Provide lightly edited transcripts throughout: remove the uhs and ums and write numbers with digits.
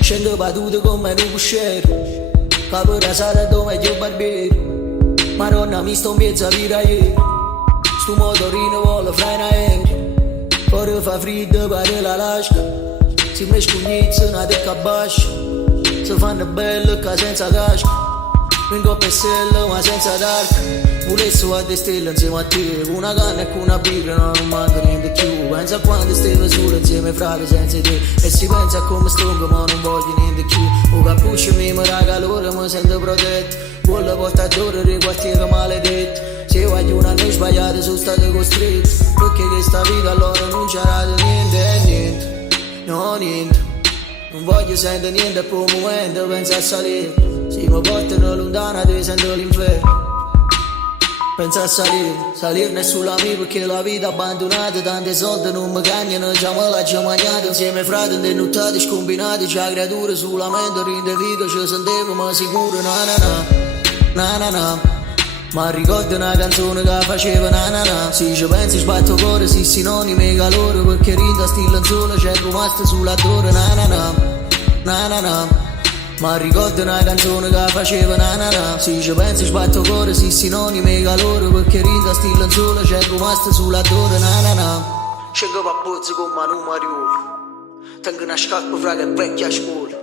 Scendo battute come un puscero, capo rasata dove io barbiero. Maronna mi sto in mezzo a vita ieri, sto motorino vuole fra in aereo. Ora fa freddo pare la lasca, si mescognizza una tecca bascia. Si fanno belle che senza casca, vengo a pessello ma senza d'arca. Volessi guardare stelle insieme a te, con una canna e con una birra non manca niente più. Pensa a quante stelle sole insieme frate senza te, e si pensa a come stongo ma non voglio niente più. O cappuccio mi da calore mi sento protetto, vuole portare d'ora dei quartieri maledetti. Se voglio una noi sbagliate sono state costrette, perché questa vita allora non c'era niente, niente, no niente. Non voglio sentire niente per un momento, penso a salire. Se mi portano lontana ti sento l'inferno. Penso a salirne sulla mia perché la vita abbandonata. Tanti soldi non mi cagnano, già me l'ha già mangiata. Insieme frate denutati, scombinati, c'è creature sulla mente, rinde vita, ci sentivo ma sicuro, na na na, na na na. Ma ricordo una canzone che faceva na na na. Se ci pensi sbatto cuore, si sinonimi calore, perché rinda stile in sole, c'è rimasto sulla torre, na na na, na na na. Ma ricordo una canzone che faceva na na na. Se ci pensi sbatto cuore, si sinonimi calore, perché rinda stile in sole, c'è rimasto sulla torre, na na na. Scendo a pozzo con Manu Mariolo, tengo una scarpa fra che è vecchia a scuola,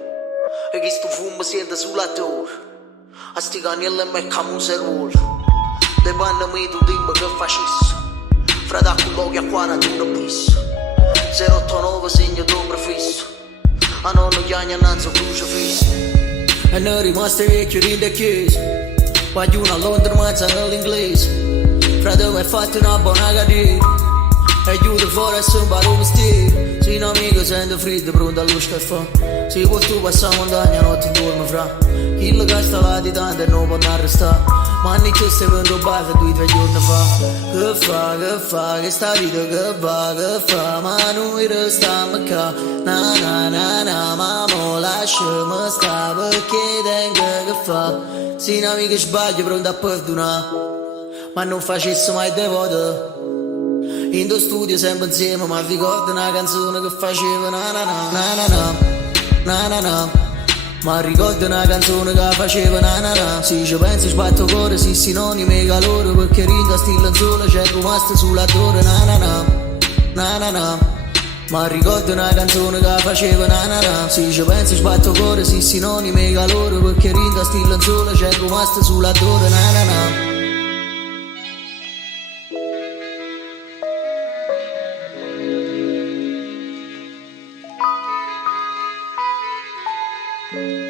e chi sto fumo sente sulla torre. A sti canelli e me camuse ruolo, le panne mi tu dimmi che facessi, fra da quello che a 41 bis, 089 segno doppio fisso, a nonno chiagna innanzi crucifisso. E ne rimaste vecchio rinde chiese, voglio una Londra mazza nell'inglese, fra dove è fatta una buona cadere, e chiudo fuori e sono un vestire. Se un amico sente freddo pronto allo scaffè, se vuoi tu passa a montagna notte dormo fra. Chi che sta là di tanto e non può arrestare, ma ne che stai venendo base 2 o 3 giorni fa. Che fa, che sta vita che fa, ma noi restiamo qua. Na na na na, ma mo lasciami sta perché tengo che fa. Se un amico sbaglia pronto a perdonare, ma non facesse mai devoto. In tuo studio sempre insieme, ma ricordo una canzone che faceva na na na, na na na, na na na. Ma ricordo una canzone che faceva na na na. Se ci pensi sbatto cuore, si sinonimi calore, perché rinda stile in sole, c'è rimasto sulla torre, na na na, na na na. Ma ricordo una canzone che faceva na na na. Se ci pensi sbatto cuore, si sinonimi calore, perché rinda stile in sole, c'è rimasto sulla torre, na na na. Thank